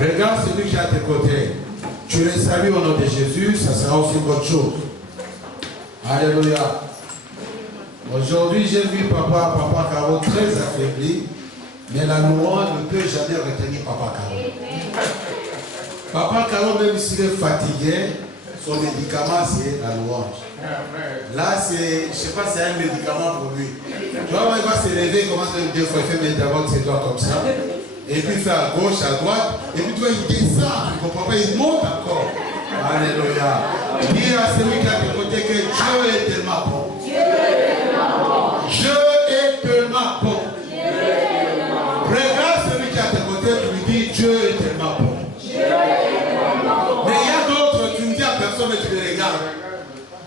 Regarde celui qui est à tes côtés. Tu les salues au nom de Jésus, ça sera aussi une bonne chose. Alléluia. Aujourd'hui, j'ai vu Papa Caro très affaibli, mais la louange ne peut jamais retenir Papa Caro. Papa Caro, même s'il est fatigué, son médicament, c'est la louange. Là, c'est, je ne sais pas, c'est un médicament pour lui. Tu vois, il va se lever, il commence à deux fois, il fait mettre d'abord ses doigts comme ça. Et puis il fait à gauche, à droite. Et puis tu vois, il descend. Il ne comprend pas, il monte encore. Alléluia. Dis à celui qui est à tes côtés que Dieu est tellement bon. Dieu est tellement bon. Regarde celui qui est à tes côtés, tu lui dis Dieu est tellement bon. Mais il y a d'autres, tu ne dis à personne, mais tu les regardes.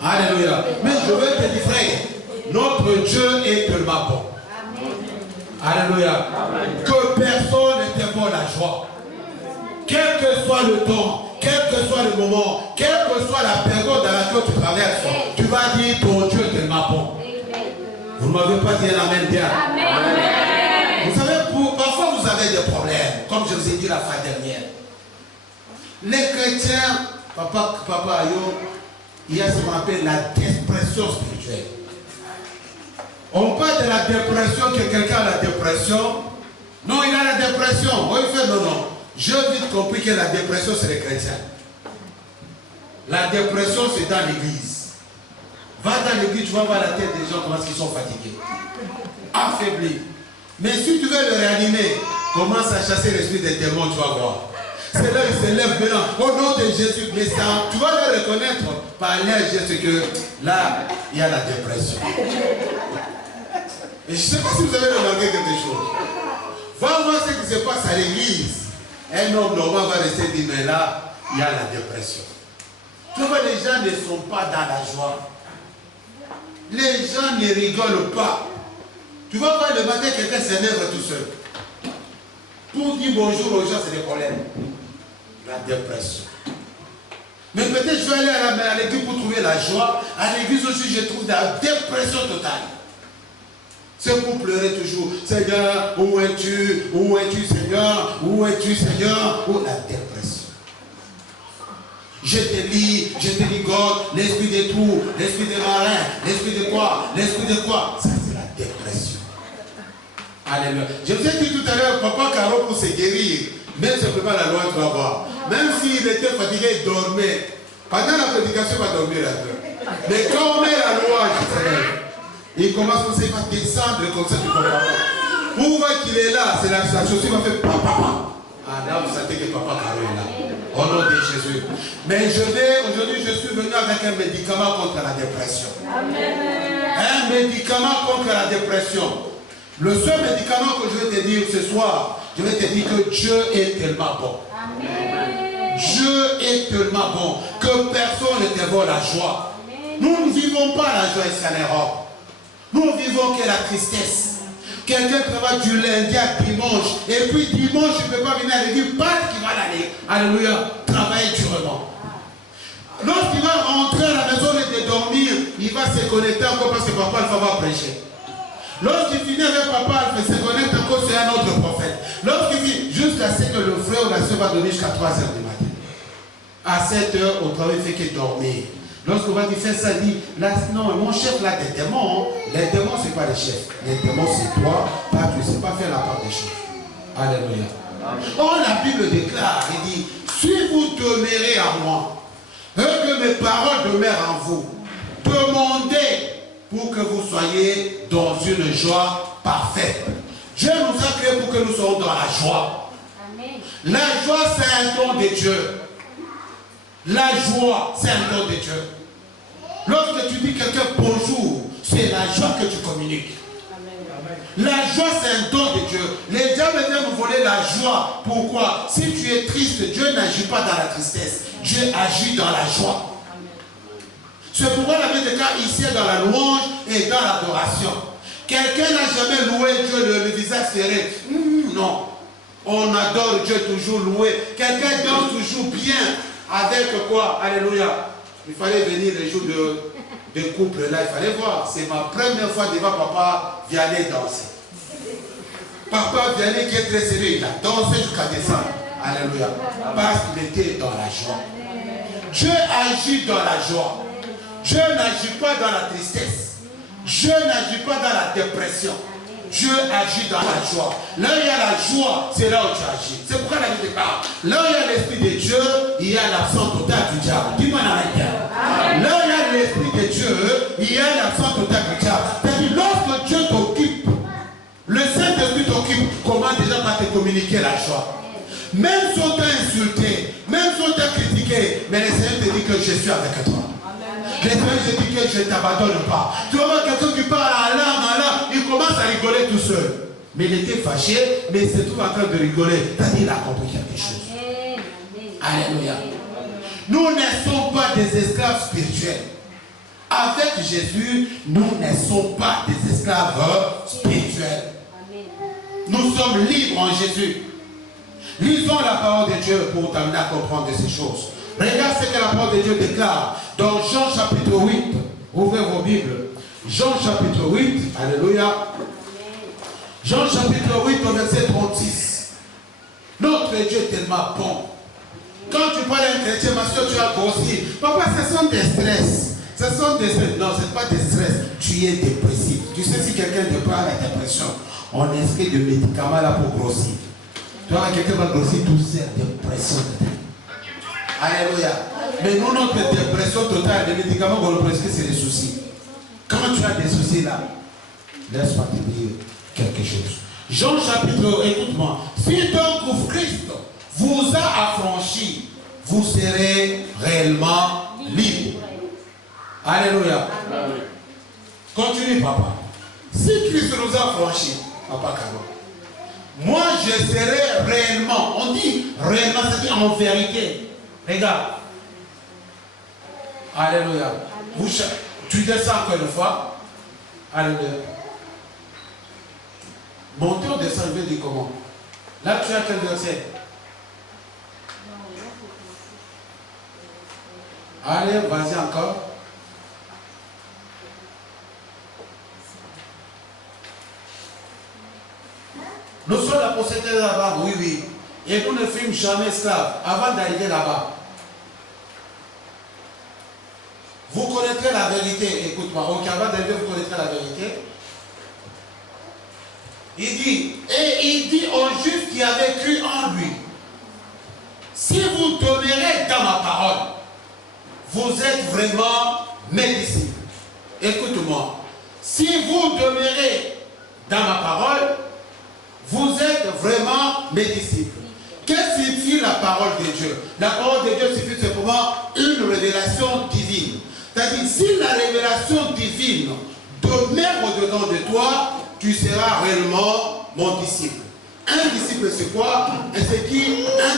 Alléluia. Mais je veux te dire, frère, notre Dieu est tellement bon. Alléluia. Que personne ne te vole la joie. Quel que soit le temps, quel que soit le moment, quelle que soit la période dans laquelle tu traverses, tu vas dire ton Dieu est tellement bon. Vous ne m'avez pas dit un amen bien. Vous savez, parfois vous avez des problèmes, comme je vous ai dit la fois dernière. Les chrétiens, papa Ayo, il y a ce qu'on appelle la dépression spirituelle. On parle de la dépression, que quelqu'un a la dépression. Non, il a la dépression. Oh, il fait non. J'ai vite compris que la dépression, c'est les chrétiens. La dépression, c'est dans l'église. Va dans l'église, tu vas voir la tête des gens, comment ils sont fatigués. Affaiblis. Mais si tu veux le réanimer, commence à chasser l'esprit des démons, tu vas voir. C'est là il se lève maintenant. Au nom de Jésus, mais ça, tu vas le reconnaître par leur geste que là, il y a la dépression. Et je ne sais pas si vous avez remarqué quelque chose. Va voir ce qui se passe à l'église. Un homme normal va rester dit, mais là, il y a la dépression. Tu vois, les gens ne sont pas dans la joie. Les gens ne rigolent pas. Tu vas voir le matin, quelqu'un s'énerve tout seul. Pour dire bonjour aux gens, c'est des problèmes. La dépression. Mais peut-être je vais aller à l'église pour trouver la joie. À l'église aussi, je trouve la dépression totale. C'est pour pleurer toujours. Seigneur, où es-tu? Où es-tu, Seigneur? Où es-tu, Seigneur? Où la dépression. Je te lis, je te ligote, l'esprit des trous, l'esprit des marins, l'esprit de quoi? L'esprit de quoi? Ça, c'est la dépression. Alléluia. Je vous ai dit tout à l'heure, Papa Caro, pour se guérir, même simplement la loi, tu vas voir. Même s'il était fatigué, il dormait. Pendant la prédication, il va dormir un peu. Mais quand on met la loi, il commence à descendre comme ça, tu comprends pas. Pour voir qu'il est là, c'est la chaussure va faire papa. Ah là, vous sentez que Papa Caro est là. Au nom de Jésus. Mais aujourd'hui, je suis venu avec un médicament contre la dépression. Amen. Un médicament contre la dépression. Le seul médicament que je vais te dire ce soir, je vais te dire que Dieu est tellement bon. Amen. Dieu est tellement bon que personne ne te vole la joie. Amen. Nous ne vivons pas la joie ici en Europe. Nous ne vivons que la tristesse. Quelqu'un travaille du lundi à dimanche. Et puis dimanche, il ne peut pas venir à l'église. Pas qu'il va aller. Alléluia. Travailler durement. Lorsqu'il va rentrer à la maison et dormir, il va se connecter encore parce que papa va prêcher. Lorsqu'il finit avec papa, il se connecte encore sur un autre prophète. Lorsqu'il finit, jusqu'à ce que le frère ou la soeur va dormir jusqu'à 3 h du matin. À 7 h, au travail, il ne fait que dormir. Lorsqu'on va dire faire ça, il dit, là, non, mon chef là, des démons, les démons, ce n'est pas les chefs. Les démons, c'est toi, pas tu ne sais pas faire la part des chefs. Alléluia. Or, la Bible déclare, il dit, si vous demeurez en moi, et que mes paroles demeurent en vous, demandez pour que vous soyez dans une joie parfaite. Dieu nous a créés pour que nous soyons dans la joie. Amen. La joie, c'est un don de Dieu. La joie, c'est un don de Dieu. Lorsque tu dis quelqu'un bonjour, c'est la joie que tu communiques. Amen. La joie, c'est un don de Dieu. Les diables viennent nous voler la joie. Pourquoi? Si tu es triste, Dieu n'agit pas dans la tristesse. Dieu agit dans la joie. C'est pourquoi la Bible déclare ici dans la louange et dans l'adoration. Quelqu'un n'a jamais loué Dieu le visage serré. Non. On adore Dieu toujours loué. Quelqu'un danse toujours bien. Avec quoi? Alléluia. Il fallait venir les jours de couple là. Il fallait voir. C'est ma première fois devant papa Vianney danser. Papa Vianney qui est très sérieux. Il a dansé jusqu'à descendre. Alléluia. Parce qu'il était dans la joie. Dieu agit dans la joie. Dieu n'agit pas dans la tristesse. Dieu n'agit pas dans la dépression. Dieu agit dans la joie. Là où il y a la joie, c'est là où tu agis. C'est pourquoi la Bible parle. Là où il y a l'Esprit de Dieu, il y a l'absence totale du diable. Dis-moi dans la terre. Là où il y a l'Esprit de Dieu, il y a l'absence totale du diable. C'est-à-dire, lorsque Dieu t'occupe, le Saint-Esprit t'occupe, comment déjà va te communiquer la joie? Même si on t'a insulté, même si on t'a critiqué, mais le Seigneur te dit que je suis avec toi. Le Seigneur te dit que je ne t'abandonne pas. Tu vas voir quelqu'un qui parle à l'âme, il commence à rigoler tout seul. Mais il était fâché, mais il se trouve en train de rigoler. C'est-à-dire qu'il a compris quelque chose. Alléluia. Nous ne sommes pas des esclaves spirituels. Avec Jésus, nous ne sommes pas des esclaves spirituels. Nous sommes libres en Jésus. Lisons la parole de Dieu pour t'amener à comprendre ces choses. Regarde ce que la parole de Dieu déclare dans Jean chapitre 8. Ouvrez vos Bibles. Jean chapitre 8. Alléluia. Jean chapitre 8 au verset 36. Notre Dieu est tellement bon. Quand tu parles à un chrétien, ma soeur, tu as grossi. Papa, ce sont des stress. Ce sont des stress. Non, ce n'est pas des stress. Tu es dépressif. Tu sais, si quelqu'un te parle de dépression, on inscrit des médicaments là pour grossir. Tu vois, quelqu'un va grossir tout seul, dépression totale. Alléluia. Mais nous, notre dépression totale, les médicaments qu'on nous prescrit, c'est des soucis. Quand tu as des soucis là, laisse-moi te dire quelque chose. Jean chapitre, écoute-moi. Si donc Christ vous a affranchi, vous serez réellement libre. Alléluia. Amen. Continue, papa. Si Christ nous a affranchis, papa Caro, moi je serai réellement, on dit réellement, c'est-à-dire en vérité. Regarde. Alléluia. Tu descends encore une fois. Alléluia. Monter ou descendre, je vais dire comment. Là, tu as quel verset? Allez, vas-y encore. Nous sommes la possédée là-bas, oui, oui. Et nous ne fûmes jamais esclaves avant d'arriver là-bas. Vous connaîtrez la vérité. Écoute-moi, ok, avant d'arriver, vous connaîtrez la vérité. Il dit aux Juifs qui avaient cru en lui, si vous demeurez dans ma parole, vous êtes vraiment mes disciples. Écoute-moi, si vous demeurez dans ma parole, vous êtes vraiment mes disciples. Qu'est-ce que signifie la parole de Dieu? La parole de Dieu signifie simplement une révélation divine. C'est-à-dire, si la révélation divine demeure au-dedans de toi, tu seras réellement mon disciple. Un disciple, c'est quoi? Un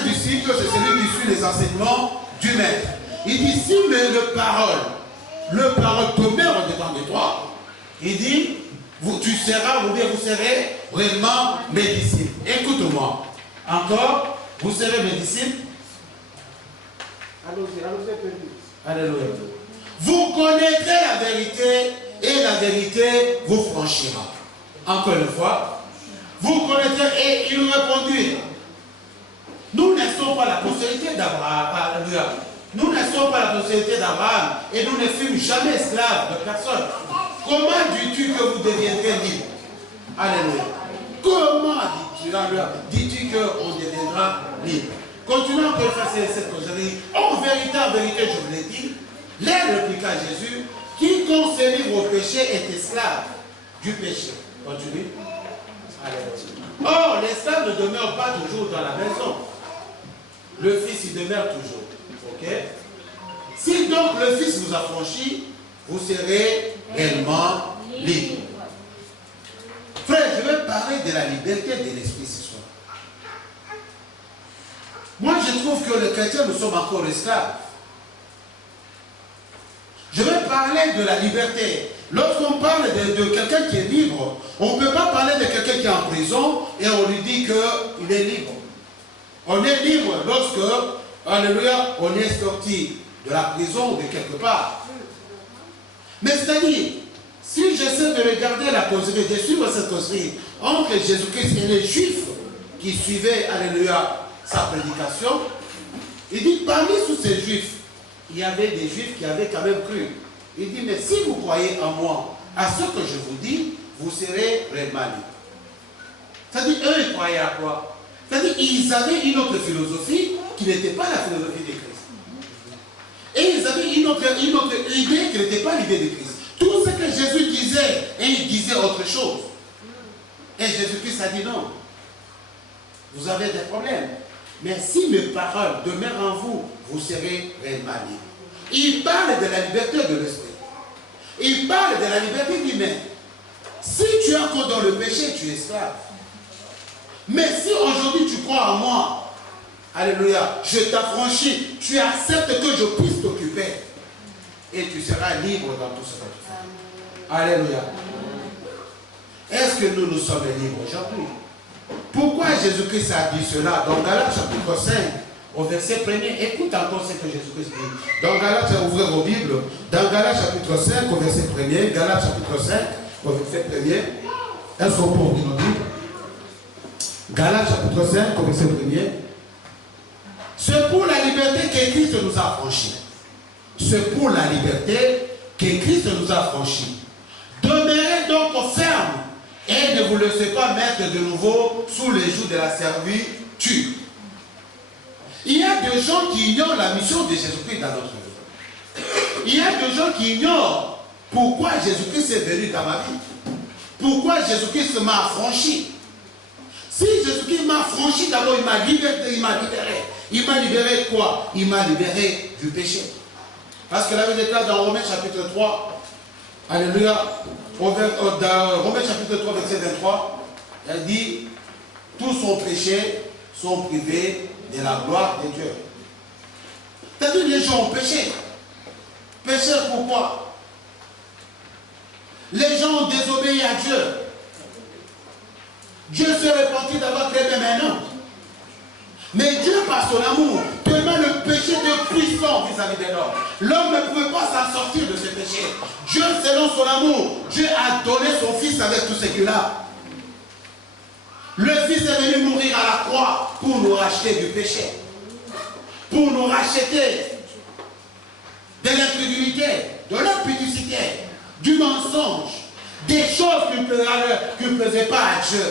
disciple, c'est celui qui suit les enseignements du maître. Il dit, si le parole demeure au-dedans de toi, il dit, tu seras, ou bien vous serez réellement mes disciples. Écoute-moi. Encore, vous serez mes disciples. Alléluia. Vous connaîtrez la vérité et la vérité vous franchira. Encore une fois. Vous connaîtrez et ils répondirent. Nous ne sommes pas la postérité d'Abraham. Alléluia. Nous ne sommes pas la postérité d'Abraham et nous ne fûmes jamais esclaves de personne. Comment dis-tu que vous deviendrez libres? Alléluia. Comment dis-tu qu'on deviendra libre? Continuons à faire cette causerie. En vérité, je vous l'ai dit, l'air répliqua Jésus, quiconque se livre au péché est esclave du péché. Continue. Alléluia. Or, l'esclave ne demeure pas toujours dans la maison. Le Fils y demeure toujours. Ok? Si donc le Fils vous affranchit, vous serez réellement libre. Frère, je vais parler de la liberté de l'esprit ce soir. Moi, je trouve que les chrétiens, nous sommes encore esclaves. Je vais parler de la liberté. Lorsqu'on parle de quelqu'un qui est libre, on ne peut pas parler de quelqu'un qui est en prison et on lui dit qu'il est libre. On est libre lorsque, alléluia, on est sorti de la prison ou de quelque part. Mais c'est-à-dire, si j'essaie de regarder la causerie, de suivre cette causerie entre Jésus-Christ et les Juifs qui suivaient, alléluia, sa prédication, il dit, parmi tous ces juifs, il y avait des juifs qui avaient quand même cru. Il dit, mais si vous croyez en moi, à ce que je vous dis, vous serez réellement libres. C'est-à-dire, eux, ils croyaient à quoi? C'est-à-dire, ils avaient une autre philosophie qui n'était pas la philosophie de Christ. Et ils avaient une autre idée qui n'était pas l'idée de Christ. Tout ce que Jésus disait, et il disait autre chose. Et Jésus-Christ a dit non. Vous avez des problèmes. Mais si mes paroles demeurent en vous, vous serez réellement libres. Il parle de la liberté de l'esprit. Il parle de la liberté d'humain. Si tu es encore dans le péché, tu es esclave. Mais si aujourd'hui tu crois en moi, alléluia, je t'affranchis, tu acceptes que je puisse t'occuper. Et tu seras libre dans tout ce que tu fais. Alléluia. Est-ce que nous sommes libres aujourd'hui? Pourquoi Jésus-Christ a dit cela? Dans Galates chapitre 5, au verset 1er, écoute encore ce que Jésus-Christ dit. Dans Galates, ouvrez vos Bibles. Dans Galates chapitre 5, au verset 1er, Galates chapitre 5, au verset 1er. Est-ce qu'on peut ouvrir nos Bibles? Galates chapitre 5, au verset 1er. C'est pour la liberté que Christ nous a affranchis. C'est pour la liberté que Christ nous a affranchis. Demeurez donc fermes et ne vous laissez pas mettre de nouveau sous les jougs de la servitude. Il y a des gens qui ignorent la mission de Jésus-Christ dans notre vie. Il y a des gens qui ignorent pourquoi Jésus-Christ est venu dans ma vie. Pourquoi Jésus-Christ m'a affranchi. Si Jésus-Christ m'a affranchi, d'abord il m'a libéré. Il m'a libéré quoi? Il m'a libéré du péché. Parce que la Bible déclare dans Romains chapitre 3, alléluia, dans Romains chapitre 3, verset 23, elle dit, tous sont péchés, sont privés de la gloire de Dieu. C'est-à-dire les gens ont péché. Péché pourquoi? Les gens ont désobéi à Dieu. Dieu s'est repenti d'avoir créé même un homme. Mais Dieu, par son amour, tellement le péché était puissant vis-à-vis de l'homme. L'homme ne pouvait pas s'en sortir de ce péché. Dieu, selon son amour, Dieu a donné son Fils avec tout ce qu'il a. Le Fils est venu mourir à la croix pour nous racheter du péché. Pour nous racheter de l'incrédulité, de l'impudicité, du mensonge, des choses qui ne plaisaient pas à Dieu.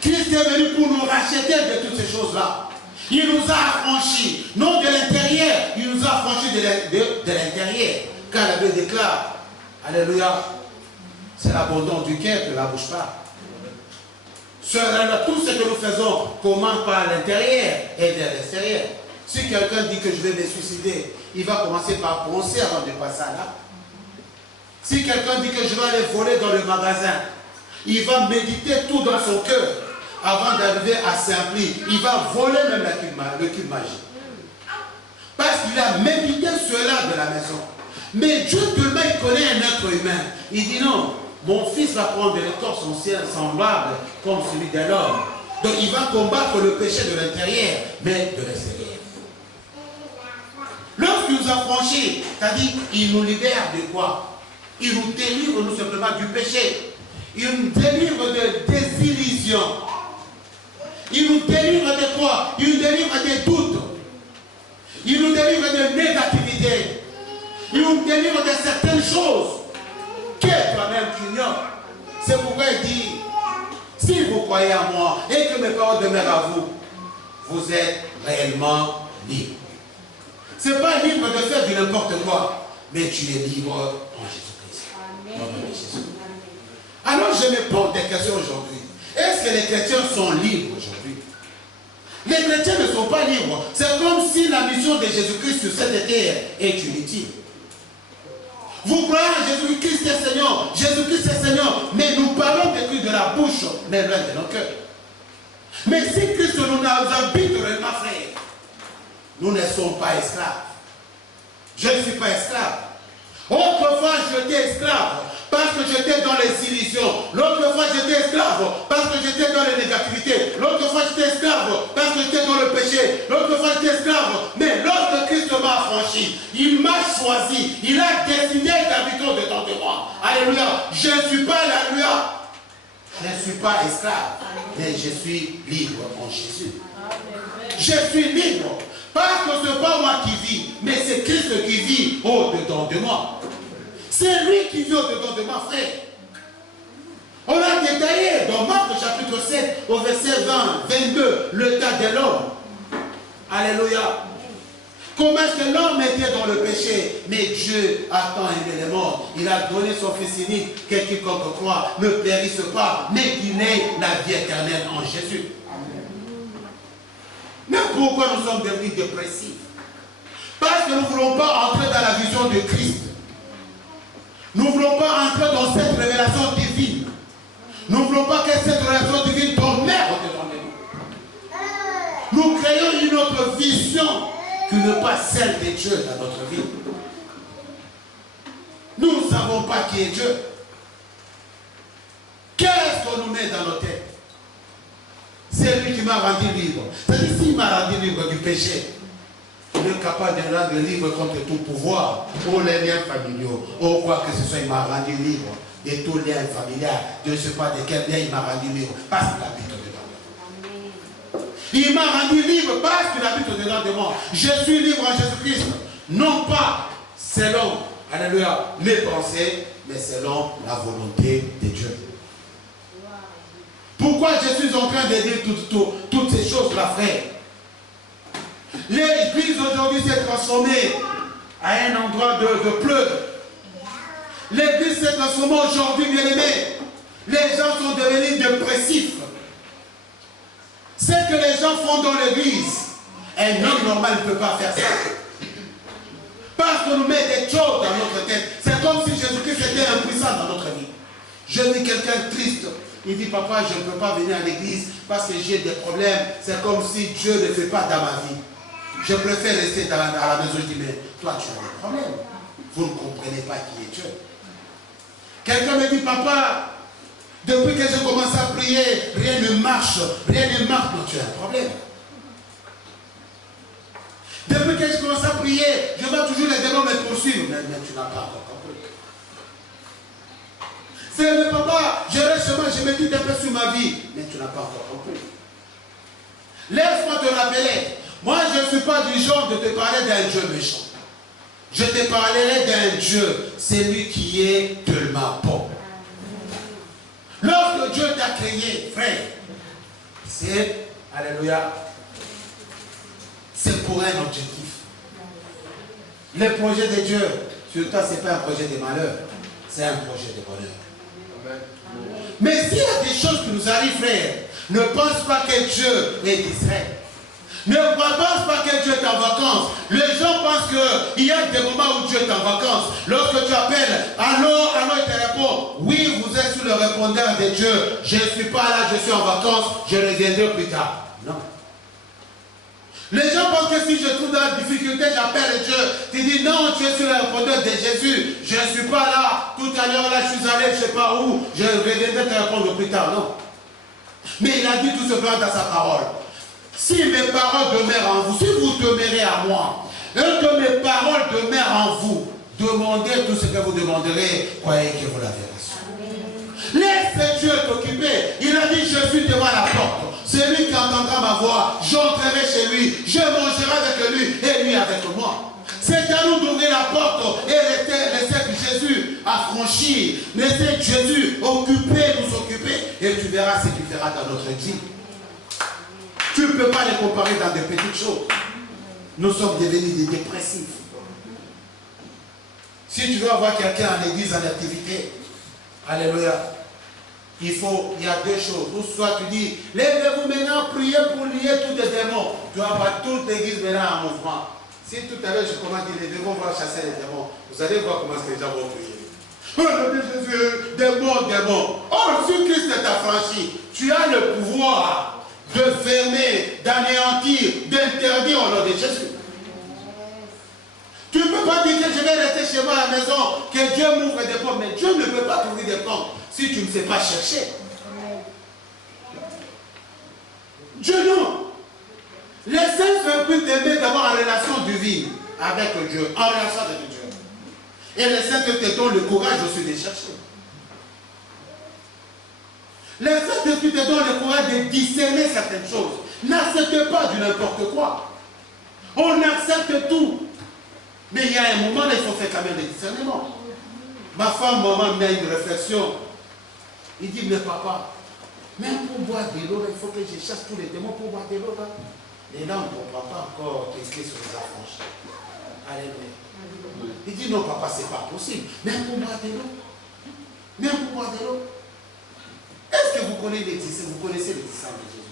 Christ est venu pour nous racheter de toutes ces choses-là. Il nous a affranchis, non de l'intérieur, il nous a affranchis de l'intérieur. Car la Bible déclare, alléluia, c'est l'abondance du cœur que la bouche parle. Tout ce que nous faisons commence par l'intérieur et vers l'extérieur. Si quelqu'un dit que je vais me suicider, il va commencer par penser avant de passer à là. Si quelqu'un dit que je vais aller voler dans le magasin, il va méditer tout dans son cœur avant d'arriver à Saint-Pli. Il va voler même le cube magique. Parce qu'il a médité cela de la maison. Mais Dieu tellement il connaît un être humain. Il dit non, mon fils va prendre des corps semblables comme celui d'un homme. Donc il va combattre le péché de l'intérieur, mais de l'extérieur. Lorsqu'il nous a franchis, c'est-à-dire il nous libère de quoi? Il nous délivre non simplement du péché. Il nous délivre de désillusions. Il nous délivre de quoi? Il nous délivre des doutes. Il nous délivre de négativité. Il nous délivre de certaines choses que toi-même tu ignores. C'est pourquoi il dit, si vous croyez en moi et que mes paroles demeurent à vous, vous êtes réellement libre. Ce n'est pas libre de faire du n'importe quoi, mais tu es libre en Jésus-Christ. Alors je me pose des questions aujourd'hui. Est-ce que les chrétiens sont libres aujourd'hui? Les chrétiens ne sont pas libres. C'est comme si la mission de Jésus-Christ sur cette terre est inutile. Vous croyez en Jésus-Christ est Seigneur, Jésus-Christ est Seigneur, mais nous parlons des trucs de la bouche, mais loin de nos cœurs. Mais si Christ nous habite réellement, frère, nous ne sommes pas esclaves. Je ne suis pas esclave. Autrefois, j'étais esclave parce que j'étais dans les illusions. L'autre fois, j'étais esclave parce que j'étais dans les négativités. L'autre fois, j'étais esclave parce que j'étais dans le péché. L'autre fois, j'étais esclave. Mais lorsque Christ m'a affranchi, il m'a choisi. Il a décidé d'habiter dedans de moi. Alléluia. Je ne suis pas, alléluia. Je ne suis pas esclave, mais je suis libre en Jésus. Je suis libre. Parce que ce n'est pas moi qui vis, mais c'est Christ qui vit au-dedans de moi. C'est lui qui vit au-dedans de moi, frère. On a détaillé dans Marc chapitre 7, au verset 20, 22, le cas de l'homme. Alléluia. Comment est-ce que l'homme était dans le péché? Mais Dieu a tant aimé les morts. Il a donné son Fils unique, que quiconque croit ne périsse pas, mais qu'il ait la vie éternelle en Jésus. Mais pourquoi nous sommes devenus dépressifs? Parce que nous ne voulons pas entrer dans la vision de Christ. Nous ne voulons pas entrer dans cette révélation divine. Nous ne voulons pas que cette révélation divine demeure au-dedans de nous. Nous créons une autre vision qui n'est pas celle de Dieu dans notre vie. Nous ne savons pas qui est Dieu. Qu'est-ce qu'on nous met dans nos têtes? C'est lui qui m'a rendu libre. C'est-à-dire, s'il m'a rendu libre du péché, il est capable de rendre libre contre tout pouvoir, pour les liens familiaux, ou quoi que ce soit, il m'a rendu libre de tous les liens familiaux. Je ne sais pas de quel lien il m'a rendu libre, parce qu'il habite dedans. Il m'a rendu libre parce qu'il habite dedans de moi. Je suis libre en Jésus-Christ, non pas selon, alléluia, mes pensées, mais selon la volonté de Dieu. Pourquoi je suis en train de dire toutes ces choses-là, frère? L'église aujourd'hui s'est transformée à un endroit de pleurs. L'église s'est transformée aujourd'hui, bien aimé. Les gens sont devenus dépressifs. Ce que les gens font dans l'église, un homme normal ne peut pas faire ça. Parce qu'on nous met des choses dans notre tête. C'est comme si Jésus-Christ était impuissant dans notre vie. Je vis quelqu'un triste. Il dit, papa, je ne peux pas venir à l'église parce que j'ai des problèmes. C'est comme si Dieu ne fait pas dans ma vie. Je préfère rester à la maison. Je dis, mais toi, tu as des problèmes. Vous ne comprenez pas qui est Dieu. Quelqu'un me dit, papa, depuis que je commence à prier, rien ne marche. Rien ne marche. Non, tu as un problème. Depuis que je commence à prier, je vois toujours les démons me poursuivre. Mais tu n'as pas encore compris. C'est le papa, je reste chez moi, je médite un peu sur ma vie. Mais tu n'as pas encore compris. Laisse-moi te rappeler. Moi, je ne suis pas du genre de te parler d'un Dieu méchant. Je te parlerai d'un Dieu, c'est lui qui est tellement bon. Lorsque Dieu t'a créé, frère, c'est, alléluia, c'est pour un objectif. Le projet de Dieu, sur toi, ce n'est pas un projet de malheur, c'est un projet de bonheur. Mais s'il y a des choses qui nous arrivent, frère, ne pense pas que Dieu est distrait. Ne pense pas que Dieu est en vacances. Les gens pensent qu'il y a des moments où Dieu est en vacances. Lorsque tu appelles, allô, il te répond, oui, vous êtes sous le répondeur de Dieu. Je ne suis pas là, je suis en vacances, je reviendrai plus tard. Non. Les gens pensent que si je trouve dans la difficulté, j'appelle Dieu. Tu dis non, tu es sur le répondeur de Jésus. Je ne suis pas là. Tout à l'heure, là, je suis allé, je ne sais pas où. Je reviendrai te répondre plus tard. Non. Mais il a dit tout simplement dans sa parole. Si mes paroles demeurent en vous, si vous demeurez à moi, et que mes paroles demeurent en vous, demandez tout ce que vous demanderez, croyez que vous l'avez reçu. Laisse Dieu t'occuper. Il a dit, je suis devant la porte. Celui qui entendra ma voix, j'entrerai chez lui, je mangerai avec lui et lui avec moi. C'est à nous d'ouvrir la porte et laisser Jésus affranchir, laisser Jésus occuper, nous occuper, et tu verras ce qu'il fera dans notre vie. Tu ne peux pas les comparer dans des petites choses. Nous sommes devenus des dépressifs. Si tu dois voir quelqu'un en église en activité, alléluia, il y a deux choses. Ou soit tu dis, lèvez-vous maintenant, priez pour lier tous les démons. Tu vas voir toute l'église maintenant en mouvement. Si tout à l'heure je commence à dire, les démons vont chasser les démons, vous allez voir comment les gens vont prier. Oh, Jésus, démons. Oh, si Christ t'a affranchi, tu as le pouvoir de fermer, d'anéantir, d'interdire au nom de Jésus. Tu ne peux pas dire que je vais rester chez moi à la maison, que Dieu m'ouvre des portes, mais Dieu ne peut pas t'ouvrir des portes si tu ne sais pas chercher. Dieu non. Les saints sont plus t'aimer d'avoir une relation divine avec Dieu, en relation avec Dieu. Et les saints te donnent le courage aussi de chercher. Les Saint-Esprit te donnent le courage de discerner certaines choses. N'acceptez pas du n'importe quoi. On accepte tout. Mais il y a un moment, là, il faut faire quand même des discernements. Ma femme, maman, met une réflexion. Il dit, mais papa, même pour boire de l'eau, il faut que je chasse tous les démons pour boire de l'eau. Et là, on ne comprend pas encore qu'est-ce sur les affranchis. Alléluia. Il dit, non, papa, ce n'est pas possible. Même pour boire de l'eau. Même pour boire de l'eau. Est-ce que vous connaissez les disciples de Jésus?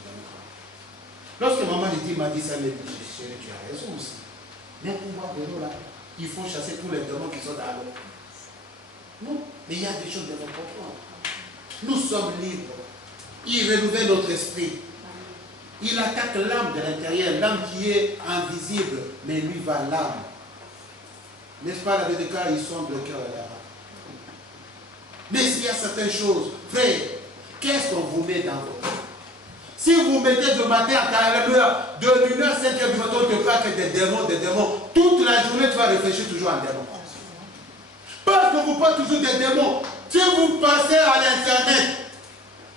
Lorsque maman lui dit, m'a dit ça, elle me dit, chérie, tu as raison aussi. Même pour boire de l'eau, là, il faut chasser tous les démons qui sont dans l'eau. Non, mais il y a des choses de comprendre. Nous sommes libres. Il renouvelle notre esprit. Il attaque l'âme de l'intérieur, l'âme qui est invisible, mais lui va l'âme. N'est-ce pas, la Bédéka, il sonde le cœur et la rate. Mais s'il y a certaines choses, frère, qu'est-ce qu'on vous met dans votre vie? Si vous mettez de matin à 4 heures, de 1h à 5h du matin, on ne te parle que des démons, toute la journée, tu vas réfléchir toujours à démons. Parce que vous parlez toujours des démons. Si vous passez à l'internet,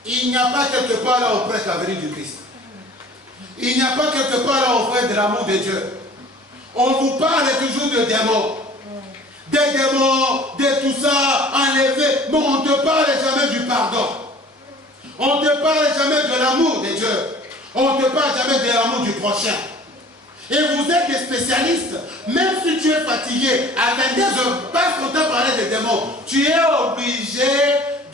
il n'y a pas quelque part là où on prêche la venue du Christ. Il n'y a pas quelque part là où on prêche de l'amour de Dieu. On vous parle toujours de démons. Des démons, de tout ça, enlevé. Mais on ne te parle jamais du pardon. On ne te parle jamais de l'amour de Dieu. On ne te parle jamais de l'amour du prochain. Et vous êtes des spécialistes. Même si tu es fatigué, à 22 heures, parce qu'on t'a parlé des démons, tu es obligé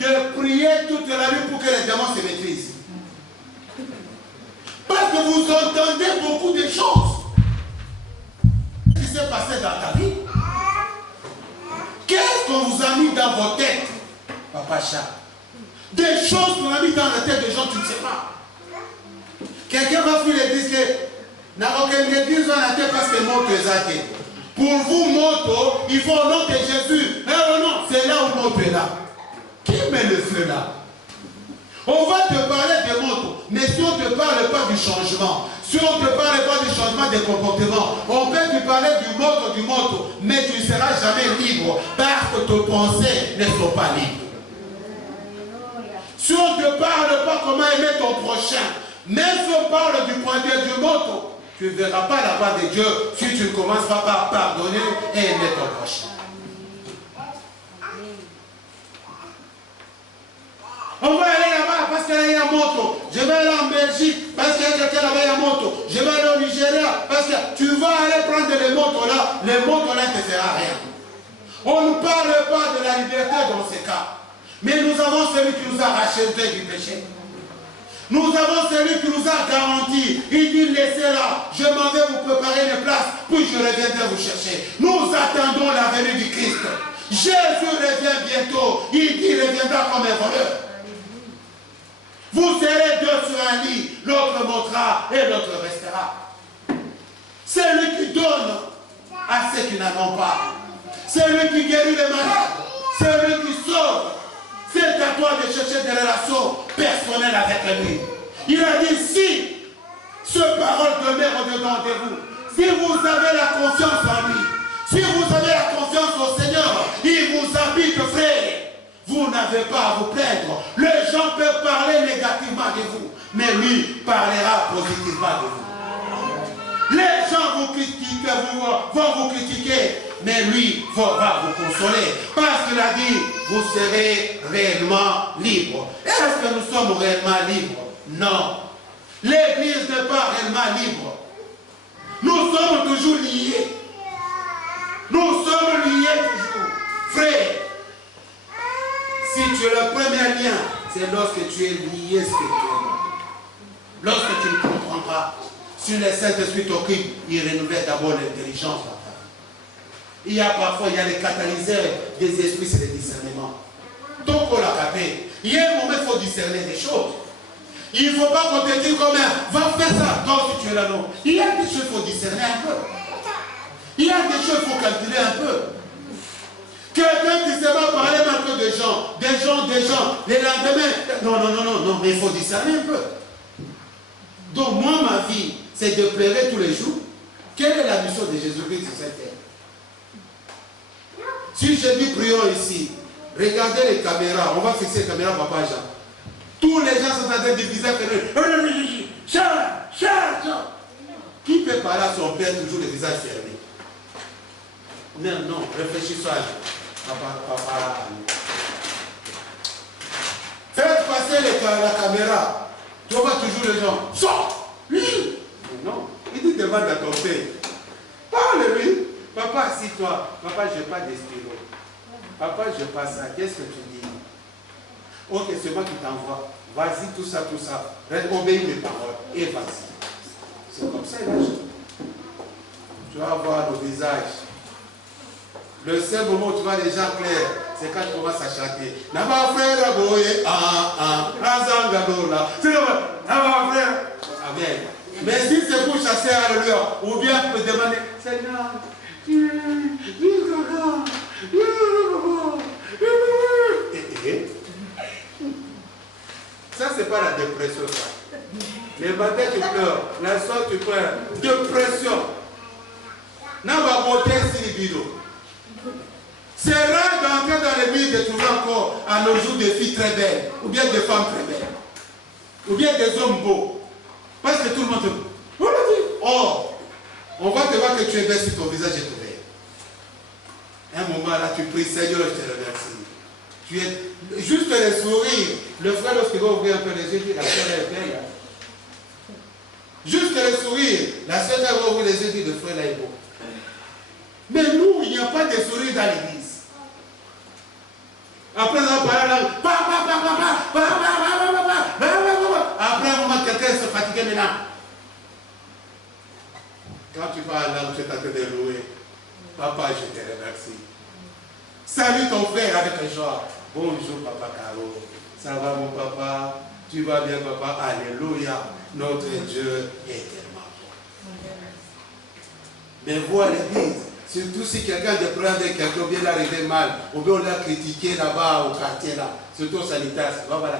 de prier toute la nuit pour que les démons se maîtrisent. Parce que vous entendez beaucoup de choses. Qu'est-ce qui s'est passé dans ta vie? Qu'est-ce qu'on vous a mis dans vos têtes, Papa Chat? Des choses qu'on a mis dans la tête des gens, tu ne sais pas. Quelqu'un va fuir l'église que n'a aucune église dans la tête parce que moto est athée. Pour vous, moto, il faut au nom de Jésus. Mais non, c'est là où moto est là. Qui met le feu là? On va te parler de moto, mais si on ne te parle pas du changement, si on ne te parle pas du changement des comportements, on peut te parler du moto, mais tu ne seras jamais libre parce que tes pensées ne sont pas libres. Si on ne te parle pas comment aimer ton prochain, même si on parle du point de vue du moto, tu ne verras pas la part de Dieu si tu ne commences pas par pardonner et aimer ton prochain. On va aller là-bas parce qu'il y a un moto. Je vais aller en Belgique parce qu'il y a quelqu'un là-bas, il y a un moto. Je vais aller au Nigeria parce que tu vas aller prendre les motos là. Les motos là ne te feront rien. On ne parle pas de la liberté dans ces cas. Mais nous avons celui qui nous a racheté du péché. Nous avons celui qui nous a garanti. Il dit, laissez-la, je m'en vais vous préparer une place, puis je reviendrai vous chercher. Nous attendons la venue du Christ. Jésus revient bientôt. Il dit, il reviendra comme un voleur. Vous serez deux sur un lit, l'autre montera et l'autre restera. C'est lui qui donne à ceux qui n'en ont pas. C'est lui qui guérit les malades. C'est lui qui sauve. C'est à toi de chercher des relations personnelles avec lui. Il a dit, si ce parole demeure au-dedans de vous, si vous avez la confiance en lui, si vous avez la confiance au Seigneur, il vous habite, frère. Vous n'avez pas à vous plaindre. Les gens peuvent parler négativement de vous, mais lui parlera positivement de vous. Les gens vous critiquent, vont vous critiquer, mais lui va vous consoler. Parce qu'il a dit, vous serez réellement libre. Est-ce que nous sommes réellement libres? Non. L'Église n'est pas réellement libre. Nous sommes toujours liés. Nous sommes liés toujours. Frère, si tu es le premier lien, c'est lorsque tu es lié spirituellement. Lorsque tu ne comprends pas, sur les Saint-Esprit t'occupe, il renouvelle d'abord l'intelligence. Il y a parfois, il y a les catalyseurs des esprits, c'est le discernement. Donc on l'a capé. Il y a un moment, il faut discerner des choses. Il ne faut pas qu'on te dise comme va faire ça, toi si tu es là, non. Il y a des choses qu'il faut discerner un peu. Il y a des choses qu'il faut calculer un peu. Quelqu'un qui se va parler maintenant des gens, les lendemains. Non, mais il faut discerner un peu. Donc moi, ma vie, c'est de pleurer tous les jours. Quelle est la mission de Jésus-Christ sur cette terre? Si je dis prions ici, regardez les caméras, on va fixer les caméras, Papa Jean. Tous les gens sont en train de diviser. cherche. Qui peut parler à son père toujours le visage fermé? Non, non, réfléchissez à lui. Papa. Faites passer la caméra. Tu vois toujours les gens. Sors. Non. Il dit demande à ton père. Parle-lui. Papa, assis-toi. Papa, je n'ai pas de stylo. Papa, je passe ça. Qu'est-ce que tu dis? Ok, c'est moi qui t'envoie. Vas-y, tout ça, tout ça. Obéis mes paroles. Et vas-y. C'est comme ça, il agit. Tu vas voir le visage. Le seul moment où tu vois les gens clairs, c'est quand tu commences à chanter. Naba frère, boye, azangadola. C'est le Naba frère. Amen. Mais si c'est pour chasser alléluia, ou bien tu peux demander, Seigneur, ça, c'est pas la dépression, ça. Le matin, tu pleures. La soir, tu pleures. Dépression. N'a pas monter sur le bidon. C'est rare d'entrer dans l'église de trouver encore à nos jours des filles très belles, ou bien des femmes très belles, ou bien des hommes beaux. Parce que tout le monde te dit. Oh, on va te voir que tu es belle si ton visage est ouvert. Un moment là, tu pries, Seigneur, je te remercie. Tu es juste le sourire. Le frère, lorsqu'il va ouvrir un peu les yeux, dit la soeur est belle. Juste le sourire. La soeur va ouvrir les yeux, dit le frère là est beau. Mais nous, il n'y a pas de sourire dans l'église. Après, on va parler là. Après un moment, quelqu'un se fatigue maintenant. Quand tu vas là, tu es en train de louer. Papa, je te remercie. Salut ton frère avec joie. Bonjour, papa Caro. Ça va, mon papa? Tu vas bien, papa? Alléluia. Notre Dieu est tellement bon. Mais vous à l'église, surtout si quelqu'un de près avec quelqu'un vient d'arriver mal, ou bien on l'a critiqué là-bas au quartier là, surtout au sanitaire, on va voir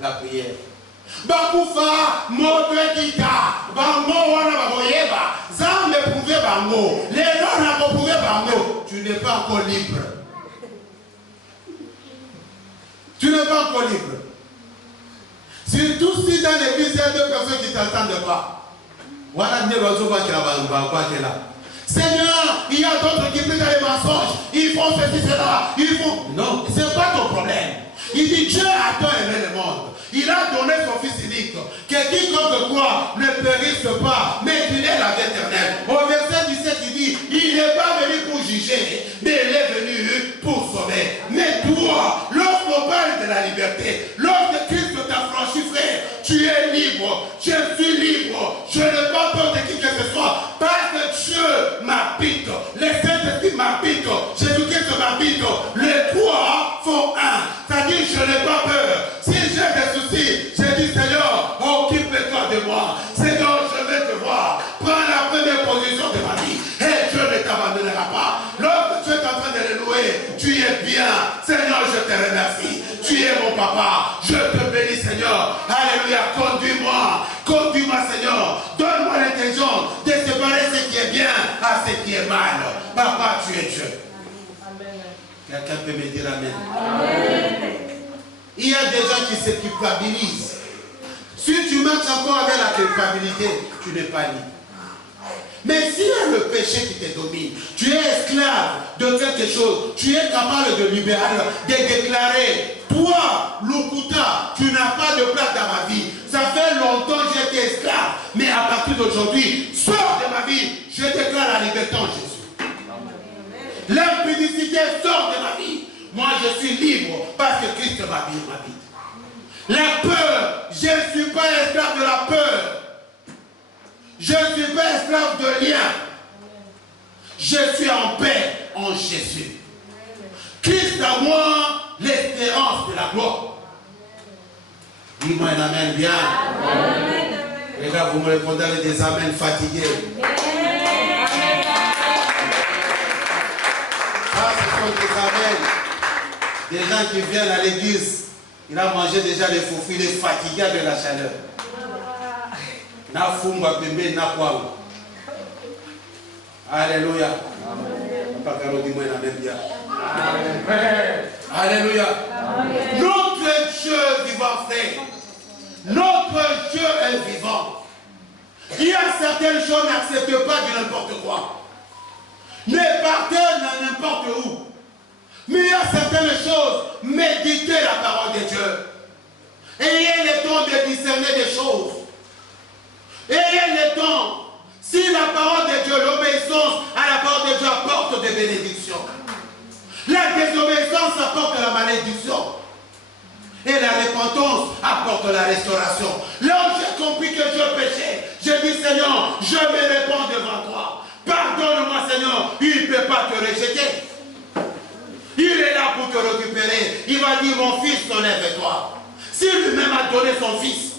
la prière. Bakoufa, moto ekita, bango wana baboyeba, zambe prouvé bango, les gens n'ont pas prouvé bango, tu n'es pas encore libre. Tu n'es pas encore libre. Surtout si dans l'église il y a deux personnes qui ne t'entendent pas. Voilà, Seigneur, il y a d'autres qui prient dans les mensonges. Ils font ceci, cela. Ils font. Non, ce n'est pas ton problème. Il dit Dieu a tant aimé le monde. Il a donné son Fils unique. Que quiconque croit ne périsse pas, mais qu'il ait la vie éternelle. Au verset 17, il dit il n'est pas venu pour juger, mais il est venu pour sauver. Mais toi, lorsqu'on parle de la liberté, lorsque Christ t'a franchi, frère, tu es libre. Je suis libre. Je n'ai pas peur de qui que ce soit. Parce que Dieu m'habite. Le Saint-Esprit m'habite. Jésus-Christ m'habite. Les trois font un. C'est-à-dire, je n'ai pas peur. Si j'ai des soucis, j'ai dit, Seigneur, occupe-toi de moi. Seigneur, je vais te voir. Prends la première position de ma vie. Et Dieu ne t'abandonnera pas. Lorsque tu es en train de le louer, tu es bien. Seigneur, je te remercie. Tu es mon papa. Je te bénis, Seigneur. Alléluia. Conduis-moi. Conduis-moi, Seigneur. Donne-moi l'intelligence de séparer ce qui est bien à ce qui est mal. Papa, tu es Dieu. Quelqu'un peut me dire Amen. Amen. Il y a des gens qui se culpabilisent. Si tu marches encore avec la culpabilité, tu n'es pas libre. Mais s'il y a le péché qui te domine, tu es esclave de quelque chose, tu es capable de libérer, de déclarer, toi, Lukuta, tu n'as pas de place dans ma vie. Ça fait longtemps que j'ai été esclave, mais à partir d'aujourd'hui, sors de ma vie, je déclare la liberté en Jésus. L'impudicité sort de ma vie. Moi, je suis libre parce que Christ m'habite. La peur, je ne suis pas esclave de la peur. Je ne suis pas esclave de rien. Je suis en paix en Jésus. Christ à moi, l'espérance de la gloire. Dis-moi un amen bien. Amen. Et là, vous me répondez avec des amens fatigués. Ça, ce sont des amens. Des gens qui viennent à l'église, il a mangé déjà les foufous, il est fatigué de la chaleur. Alléluia. Papa Caro, dis-moi la même bien. Alléluia. Notre Dieu vivant, frère. Notre Dieu est vivant. Il y a certaines choses, n'acceptez pas de n'importe quoi. Ne partez dans n'importe où. Mais il y a certaines choses, méditez la parole de Dieu. Ayez le temps de discerner des choses. Ayez le temps. Si la parole de Dieu, l'obéissance à la parole de Dieu apporte des bénédictions. La désobéissance apporte la malédiction. Et la repentance apporte la restauration. Là où j'ai compris que je péchais, j'ai dit Seigneur, je me réponds devant toi. Pardonne-moi Seigneur, il ne peut pas te rejeter. Il est là pour te récupérer. Il va dire mon fils, lève-toi. Si lui-même a donné son fils,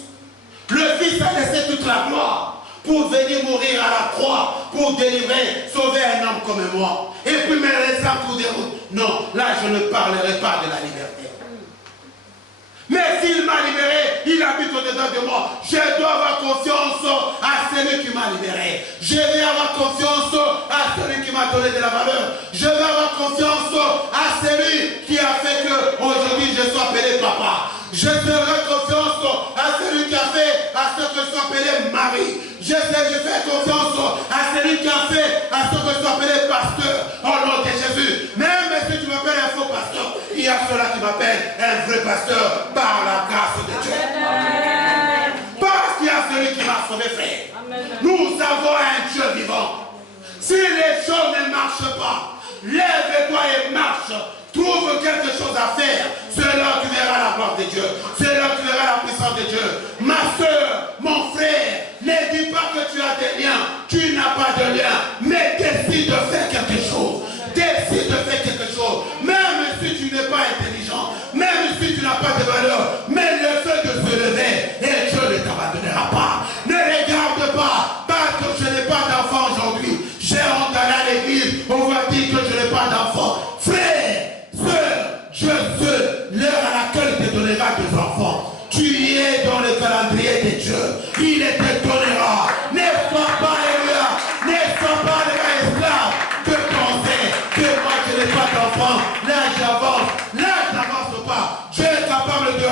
le fils a laissé toute la gloire pour venir mourir à la croix, pour délivrer, sauver un homme comme moi. Et puis me laisser en cours de route. Non, là je ne parlerai pas de la liberté. Mais s'il m'a libéré, il habite au-dedans de moi. Je dois avoir confiance à celui qui m'a libéré. Je vais avoir confiance à celui qui m'a donné de la valeur. Je vais avoir confiance à celui qui a fait que aujourd'hui je sois appelé papa. Je ferai confiance à celui qui a fait à ce que je sois appelé mari. Je fais confiance à celui qui a fait à ce que je sois appelé pasteur. Au nom de Jésus. Même si tu m'appelles un faux pasteur, il y a ceux-là qui m'appellent un vrai pasteur par la grâce de Dieu. Amen. Parce qu'il y a celui qui m'a sauvé, frère. Amen. Nous avons un Dieu vivant. Si les choses ne marchent pas, lève-toi et marche. Trouve quelque chose à faire. C'est là que tu verras la gloire de Dieu. C'est là que tu verras la puissance de Dieu. Ma soeur, mon frère, ne dis pas que tu as des liens. Tu n'as pas de lien. Mais décide de faire quelque chose. Décide de faire quelque chose. Même si tu n'es pas intelligent. Même si tu n'as pas de valeur. Mais le fait de se lever. Et Dieu ne t'abandonnera pas. Ne regarde pas. Parce que je n'ai pas d'enfant aujourd'hui. J'ai honte d'aller à l'église. On va dire que je n'ai pas d'enfant. Frère. Je veux l'heure à laquelle il te donnera des enfants. Tu y es dans le calendrier de Dieu. Il te donnera. Ne sois pas erreur. Ne sois pas esclave de penser que moi je n'ai pas d'enfants. Là j'avance. Là j'avance pas. Dieu est capable de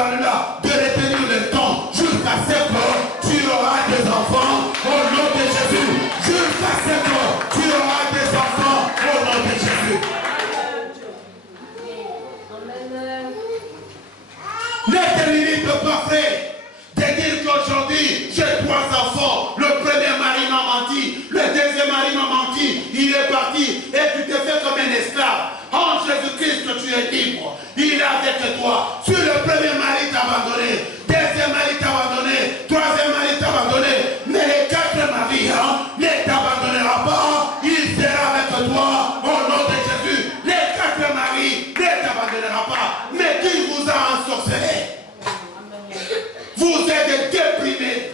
retenir le temps jusqu'à ce que tu auras des enfants au nom de Jésus. Jusqu'à ce que tu auras des enfants au nom de Jésus. Ne te limite pas, frère, de dire qu'aujourd'hui j'ai 3 enfants. Le premier mari m'a menti, le deuxième mari m'a menti, il est parti et tu te fais comme un esclave. En Jésus-Christ, tu es libre. Il est avec toi. Si le premier mari t'a abandonné, deuxième mari t'a abandonné, troisième mari t'a abandonné, mais les 4 maris ne t'abandonnera pas. Il sera avec toi au nom de Jésus. Les 4 maris ne t'abandonnera pas. Mais qui vous a ensorcelé? Vous êtes déprimés.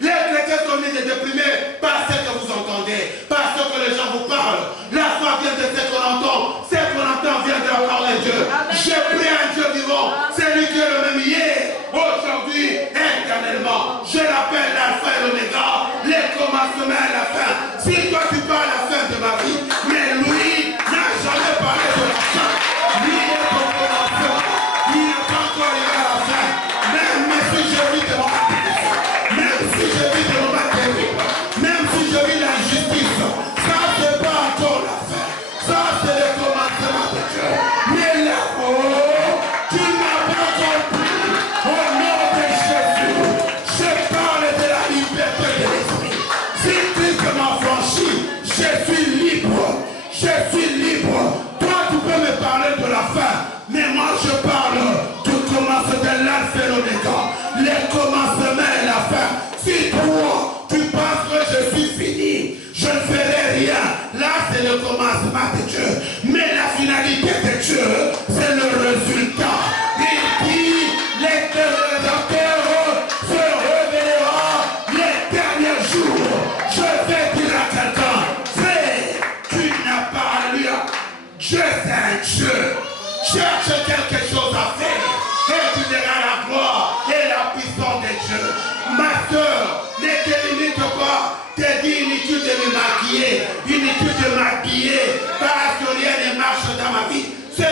Les chrétiens sont mis déprimés par ce que vous entendez, par ce que les gens vous parlent. La foi vient de ce qu'on entend. Ce qu'on entend vient de la parole de Dieu. J'ai pris un Dieu vivant. C'est lui qui est le même hier, aujourd'hui, éternellement. Je l'appelle l'alpha et l'oméga, les commencements et la fin. Si toi tu parles la fin de ma vie, mais lui n'a jamais parlé de la fin. Lui est au commencement. Il n'a pas encore arrivé à la fin. Même si je vis de mon même si je vis de mon terrible, même si je vis l'injustice, ça c'est pas encore la fin. Ça c'est le commencement de Dieu. Mais là-haut, tu n'as pas compris. Au nom de Jésus, je parle de la liberté de l'esprit. Si Christ m'a franchi, je suis libre. Je suis libre. Toi, tu peux me parler de la fin. Mais moi, je parle du commencement de l'alpha et l'oméga. Les commencements et la fin. Si toi, tu penses que je suis fini, je ne ferai rien. Là, c'est le commencement de Dieu. Mais la finalité de Dieu, c'est le résultat. Il dit, l'éternel se révélera les derniers jours. Je vais dire à quelqu'un, frère, tu n'as pas à lui. Dieu, c'est un Dieu. Cherche quelque chose à faire et tu verras la gloire et la puissance de Dieu. Ma soeur, ne te limite pas, te dis inutile de me maquiller, inutile de m'habiller, parce que rien ne marche dans ma vie. Ce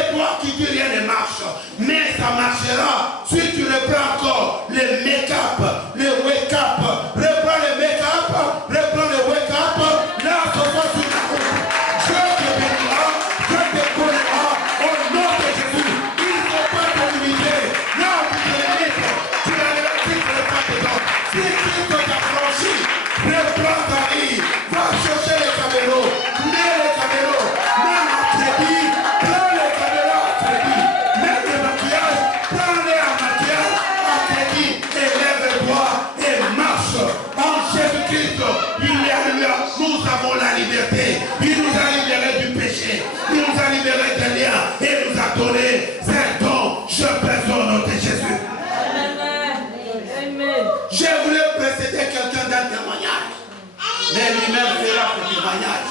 donnera ce témoignage.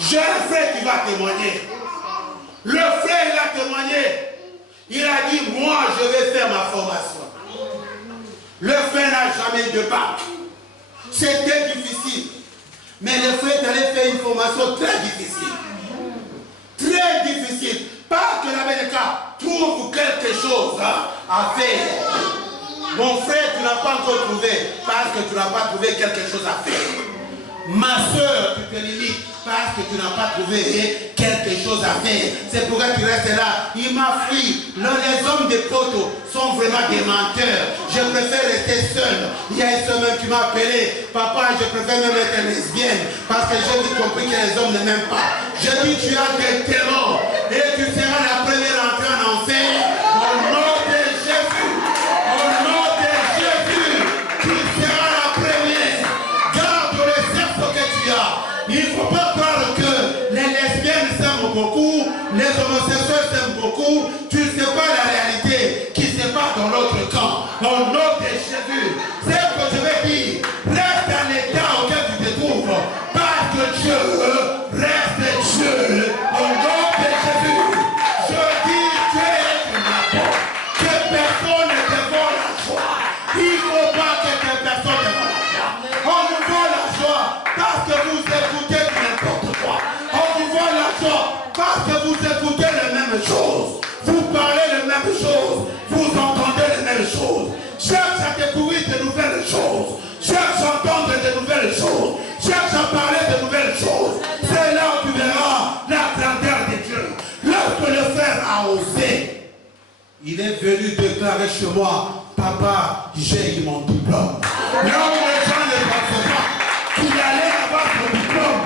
J'ai un frère qui va témoigner. Le frère, il a témoigné. Il a dit, moi, je vais faire ma formation. Le frère n'a jamais eu de bac. C'était difficile. Mais le frère allait faire une formation très difficile. Très difficile. Pas que l'Américain trouve quelque chose à faire. Mon frère, tu n'as pas encore trouvé. Parce que tu n'as pas trouvé quelque chose à faire. Ma soeur, tu te limites parce que tu n'as pas trouvé quelque chose à faire. C'est pourquoi tu restes là. Il m'a fui. Les hommes de poteaux sont vraiment des menteurs. Je préfère rester seul. Il y a une semaine qui m'a appelé. Papa, je préfère même être lesbienne. Parce que j'ai vite compris que les hommes ne m'aiment pas. Je dis, tu as des démons. Et tu seras la première entrée en enfer. Au nom de Jésus. Au nom de Jésus. Tu seras la première. Garde le cerveau que tu as. Il ne faut pas croire que les lesbiennes s'aiment beaucoup, les homosexuels s'aiment beaucoup. Tu ne sais pas la réalité qui se passe dans l'autre camp. Au nom de Jésus, c'est ce que je vais dire. Reste dans l'état auquel tu te trouves. Parce que Dieu reste Dieu. Au nom de Jésus, je dis Dieu est une apôtre. Que personne ne te vole la joie. Il ne faut pas que personne te vole la joie. On nous vole la joie parce que vous écoutez n'importe quoi. On vous vole la joie parce que vous écoutez les mêmes choses. Vous parlez les mêmes choses. Vous entendez les mêmes choses. Cherche à découvrir de nouvelles choses. Cherche à entendre de nouvelles choses. Cherche à parler de nouvelles choses. C'est là où tu verras la grandeur de Dieu. Lorsque le frère a osé, il est venu déclarer chez moi, papa, j'ai eu mon diplôme. Là où les gens ne pensaient pas qu'il allait avoir son diplôme,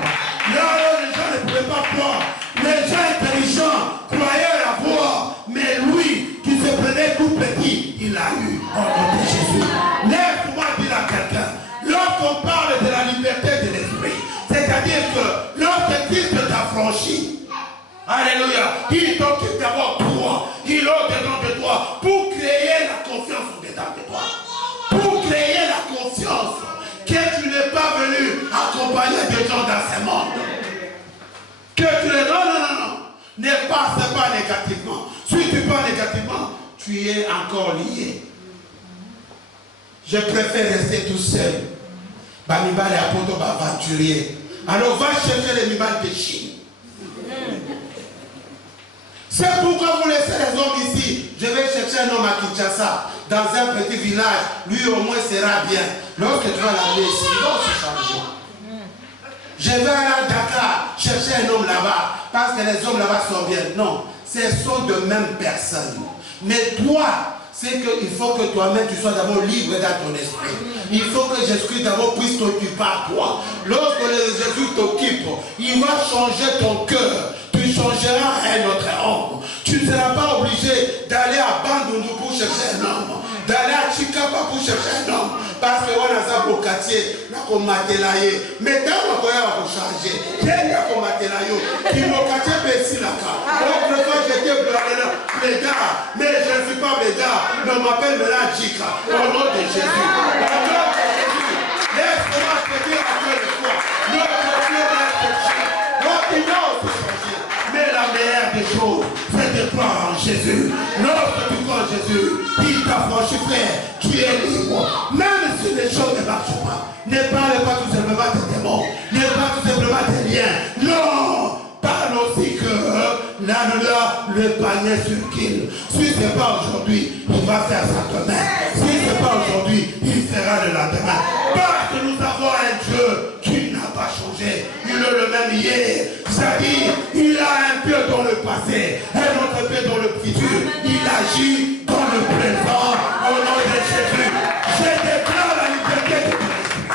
là où les gens ne pouvaient pas croire, les gens intelligents croyaient l'avoir, mais lui qui se prenait tout petit, il l'a eu au nom de Jésus. Laisse-moi dire à quelqu'un, lorsqu'on parle de la liberté de l'esprit, c'est-à-dire que lorsque Christ t'a franchi, alléluia, il t'occupe d'abord toi, il est au-dedans de toi, pour créer la confiance au-dedans de toi, pour créer la confiance que tu n'es pas venu accompagner des gens dans ce monde. Que tu ne... Non. Ne passe pas négativement. Si tu parles négativement, tu es encore lié. Je préfère rester tout seul. Bamibal et apôtre aventurier. Alors va chercher les mibales de Chine. C'est pourquoi vous laissez les hommes ici. Je vais chercher un homme à Kinshasa, dans un petit village. Lui au moins sera bien. Lorsque tu vas l'amener ici, il va se changer. Je vais aller à Dakar, chercher un homme là-bas, parce que les hommes là-bas sont bien. Non, ce sont de mêmes personnes. Mais toi, c'est qu'il faut que toi-même tu sois d'abord libre dans ton esprit. Il faut que Jésus d'abord puisse t'occuper à toi. Lorsque Jésus t'occupe, il va changer ton cœur. Tu changeras un autre homme. Tu ne seras pas obligé d'aller à Bandundu pour chercher un homme, d'aller à Chikapa pour chercher un homme. Parce que on a ça pour quartier, là qu'on matelaye. Mais dans le coin, on va changer. J'ai là qu'on matelaye. Qui m'a quartier ici là. Autrefois, j'étais Bléda, mais je ne suis pas Bléda. Mais on m'appelle maintenant Jika. Au nom de Jésus. Au nom de Jésus. Laisse-moi te dire à Dieu de foi. Notre Dieu reste Dieu. Il va aussi changer. Mais la meilleure des choses, c'est de croire en Jésus. Lorsque tu crois en Jésus, il t'a franchi, frère, tu es libre. Même si les choses ne marchent pas, ne parle pas tout simplement des démons, ne parle tout simplement des liens. Non, parle aussi que le panier circule. Si ce n'est pas aujourd'hui, il va faire ça demain. Si ce n'est pas aujourd'hui, il fera le lendemain. Parce que nous avons un Dieu qui n'a pas changé. Il est le même hier. C'est-à-dire, il a un pied dans le passé, un autre pied dans le futur. Il agit dans le présent au nom de Jésus. Je déclare la liberté de ton esprit.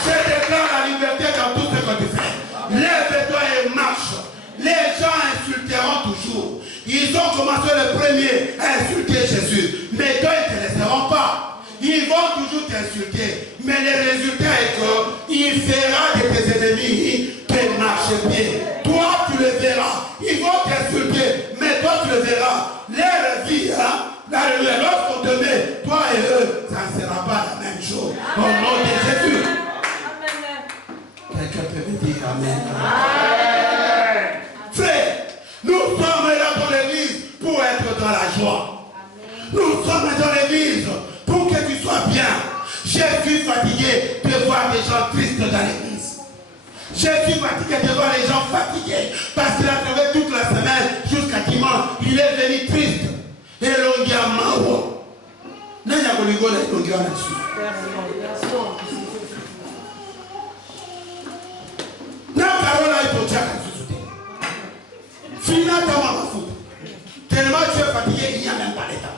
Je déclare la liberté dans tout ce que tu fais. Lève-toi et marche. Les gens insulteront toujours. Ils ont commencé le premier à insulter Jésus. Mais toi, ils ne te laisseront pas. Ils vont toujours t'insulter. Mais le résultat est qu'il fera de tes ennemis tes marchepieds. Toi, tu le verras. Ils vont t'insulter. Mais toi, tu le verras. Leur vie, lorsqu'on te met, toi et eux, ça ne sera pas la même chose. Au nom de Jésus. Quelqu'un peut peux dire Amen. Frère, nous sommes là dans l'église pour être dans la joie. Nous sommes dans l'église pour que tu sois bien. Je suis fatigué de voir des gens tristes dans l'église. Je suis fatigué de voir les gens fatigués parce qu'il a travaillé toute la semaine jusqu'à dimanche. Il est venu triste. Et l'on dit à Mao. N'a-t-il pas rigolé, l'on dit à Mao. Tellement tu es fatigué, il n'y a même pas l'état.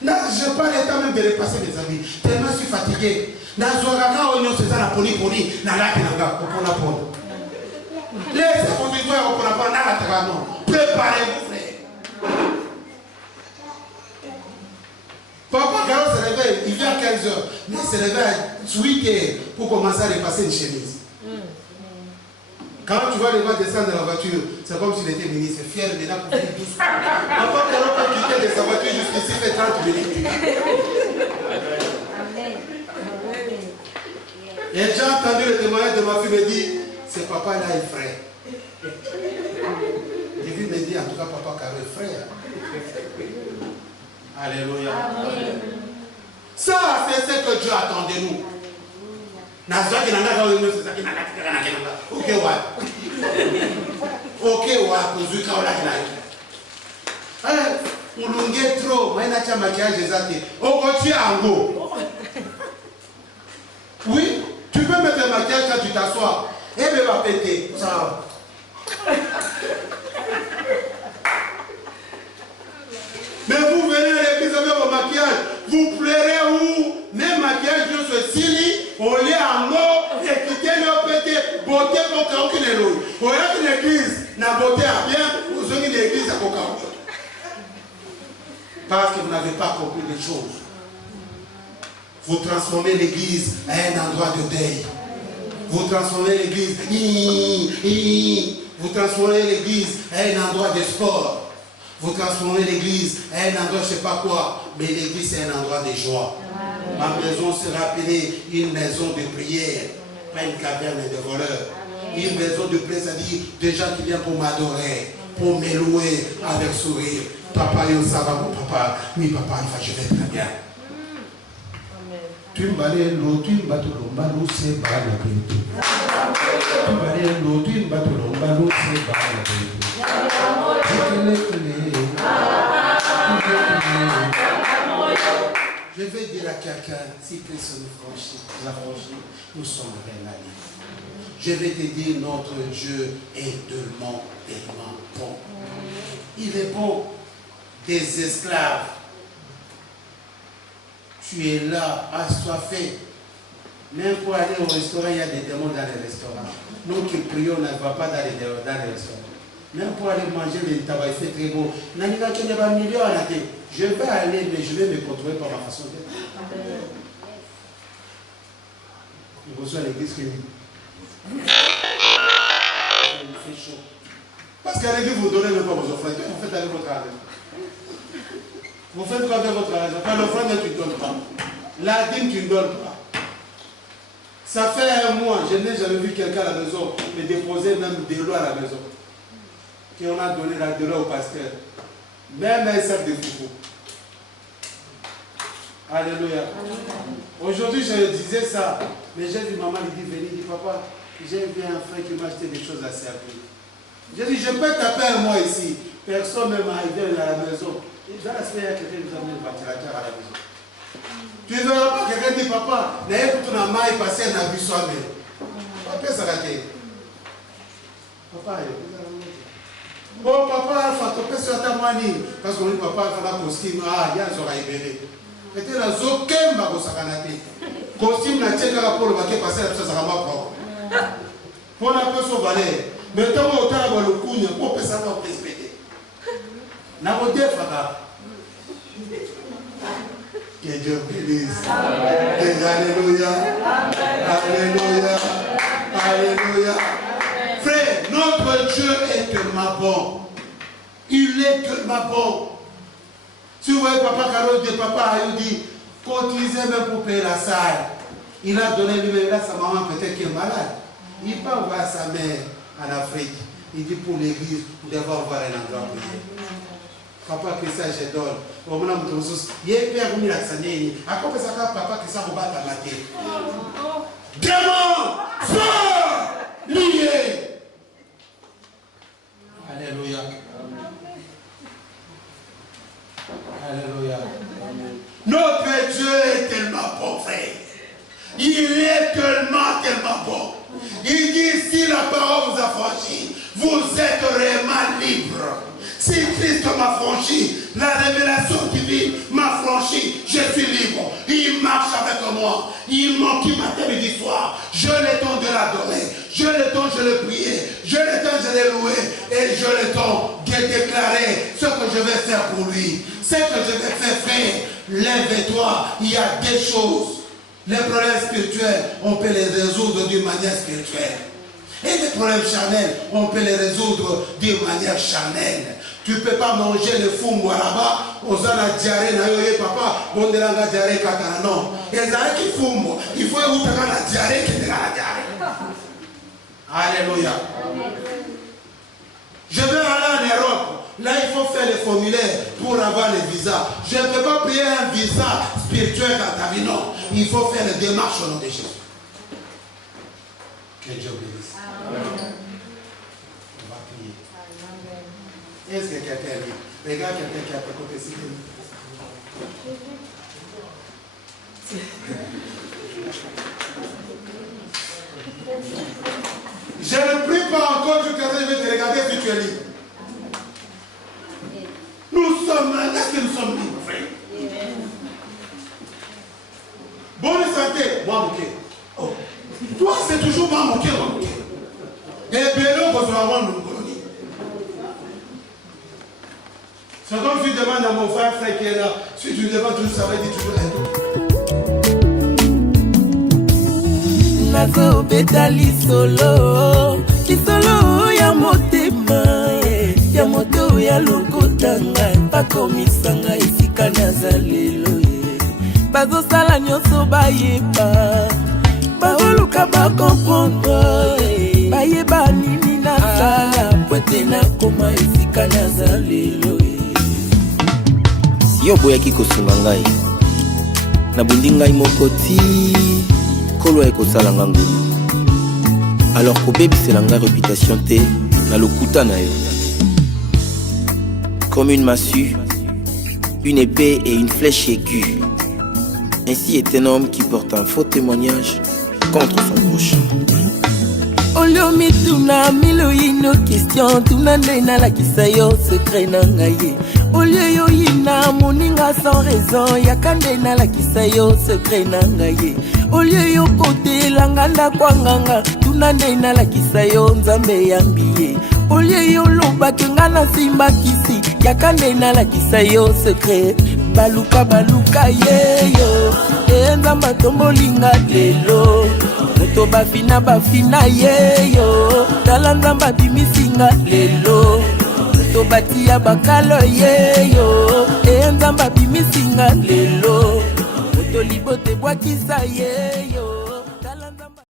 Je n'ai pas l'état même de repasser mes amis. Tellement je suis fatigué. Les expositeurs, préparez-vous, frère. Papa Caro se réveille, il vient à 15h, mais il se réveille à 8h pour commencer à repasser une chemise. Quand tu vois les gens descendre de la voiture, c'est comme s'il était ministre, fier maintenant pour venir doucement. Papa Caro peut quitter de sa voiture jusqu'ici, fait 30 minutes. Et j'ai entendu le témoignage de ma fille me dire, ce papa-là est frère. J'ai vu me dire, en tout cas, papa Caro est frère. Alléluia. Amen. Ça, c'est ce que Dieu attend de nous. Oui, tu peux mettre le maquillage quand tu t'assois. Et bien, va péter. Ça va. Mais vous venez à l'église avec vos maquillages, vous pleurez où? Même maquillage de ce sili, on l'est en eau, et quittez le pété, beauté pour aucune héroïne. Pour une église, la beauté a bien, vous avez une église à Coca. Parce que vous n'avez pas compris les choses. Vous transformez l'église à un endroit de deuil. Vous transformez l'église, vous transformez l'église à un endroit de sport. Vous transformez l'église à un endroit, je ne sais pas quoi, mais l'église c'est un endroit de joie. Ma maison sera appelée une maison de prière, pas une caverne de voleurs. Une maison de prière, c'est-à-dire des gens qui viennent pour m'adorer, pour me louer avec sourire. Papa, ça va mon papa. Oui, papa, je vais très bien. Tu m'allais l'eau, tu m'as tout l'eau, c'est pas la vérité. Tu m'allais l'eau, tu m'as tout l'eau, c'est pas la vérité. Je vais dire à quelqu'un, si personne nous franchit, nous sommes réalisés. Je vais te dire, notre Dieu est tellement bon. Il est bon. Des esclaves. Tu es là, assoiffé. Même pour aller au restaurant, il y a des démons dans les restaurants. Nous qui prions, on ne va pas dans les restaurants. Même pour aller manger le tabac, il fait très beau. Je vais aller, mais je vais me contrôler par ma façon d'être. Il reçoit l'église qui dit. Il fait chaud. Parce qu'à l'église, vous ne donnez même pas vos offrandes. Vous faites avec votre argent. Vous faites quoi avec votre argent? Quand l'offrande, tu ne donnes pas. La dîme, tu ne donnes pas. Ça fait un mois, je n'ai jamais vu quelqu'un à la maison me déposer même de l'eau à la maison. Qu'on a donné de l'eau au pasteur. Même un sac de foufou. Alléluia. Aujourd'hui, je disais ça. Mais j'ai vu maman lui dire, venez, dit papa, j'ai vu un frère qui m'a acheté des choses à servir. J'ai dit, je peux taper un mois ici. Personne ne m'a aidé à la maison. Dans la semaine, quelqu'un nous a mis le ventilateur à la maison. Tu ne verras pas quelqu'un dit, papa, n'ayez pas tout dans ma et passer un abus soi-même. Papa, ça va être. Papa, oh, papa, il faut que tu aies mani. Parce qu'on dit, papa, il faut un costume. Ah, il y a un oreille bébé. Et tu as aucun bago sakanate. Costume n'a tient qu'à pour le baquet passer la chose à ma propre. Pour la personne valeur. Mais tant qu'on a le coup, il n'y a pas de personne qui respecter. N'a pas de fada. Que Dieu bénisse. Alléluia. Alléluia. Alléluia. Frère, notre Dieu est tellement bon. Il est tellement bon. Si vous voyez papa Carole dit, papa Ayou dit, cotisez même pour payer la salle. Il a donné lui-même, là sa maman peut-être qui est malade. Il part voir sa mère en Afrique. Il dit pour l'église, vous devez avoir un endroit pour prier. Papa Christian, je donne. Au moment où il est père, vous m'avez à quoi ça papa Christian vous bat à la tête? Démon, sort, lié. Alléluia. Alléluia. Notre Dieu est tellement bon, frère. Il est tellement bon. Il dit, si la parole vous a franchi, vous êtes réellement libre. Si Christ m'a franchi, la révélation divine m'a franchi, je suis libre. Il marche avec moi. Il manque matin, midi, soir. Je le temps de l'adorer. Je le temps de le prier. Je le temps de le louer. Et je le temps de déclarer ce que je vais faire pour lui. Ce que je vais faire, frère. Lève-toi. Il y a des choses. Les problèmes spirituels, on peut les résoudre d'une manière spirituelle. Et les problèmes charnels, on peut les résoudre d'une manière charnelle. Tu ne peux pas manger le fumbo là-bas, aux ana diarrhée, papa, on de la diarrhée katana. Non. Les gens qui fument, il faut que tu aies la diarrhée qui est la diarrhée. Alléluia. Je vais aller en Europe. Là, il faut faire les formulaires pour avoir les visas. Je ne peux pas payer un visa spirituel dans ta vie, non. Il faut faire les démarches au nom de Jésus. Que Dieu bénisse. On va prier. Est-ce que quelqu'un est libre? Regarde quelqu'un qui a ta côté ici. Je ne prie pas encore jusqu'à ce que je vais te regarder si tu es libre. Nous sommes là, est-ce que nous sommes libres, frère? Bonne santé, moi, ok. Oh. Toi, c'est toujours moi, ok. Et bien, nous, nous avons une colonie. C'est comme si je demande à mon frère qui est là, si tu demandes toujours, ça va dire toujours un Nazo betali solo, kisolo ya motema, ya moto ya lokotanga, pakomisanga esika nazalelo. Bazo sala nyonso bayeba, baoluka bakomprendre, bayeba nini nasala, pwete nakoma esika nazalelo. Si yo boyaki kosunga ngai, nabundi ngai mokoti, kolo ekosala ngangulu. Alors kobebisela ngai réputation te, na lokuta na yo. Comme une massue, une épée et une flèche aiguë. Ainsi est un homme qui porte un faux témoignage contre son prochain. Olio mituna milo ino question tunande na la kisayo secret na ngaye. Olio yo ina moninga sans raison yakande na la kisayo secret na ngaye. Olio yo kote langanda kwanganga tunande na la kisayo nzambe yambiye. Olio yo loba kengana simba kisi yakande na la kisayo secret. Baluka baluka yeyo enzamba tombolinga lelo moto bafina yeyo tala nzamba bimisinga lelo moto batia bakalo yeyo enzamba bimisinga lelo moto libote bwakisa yeyo.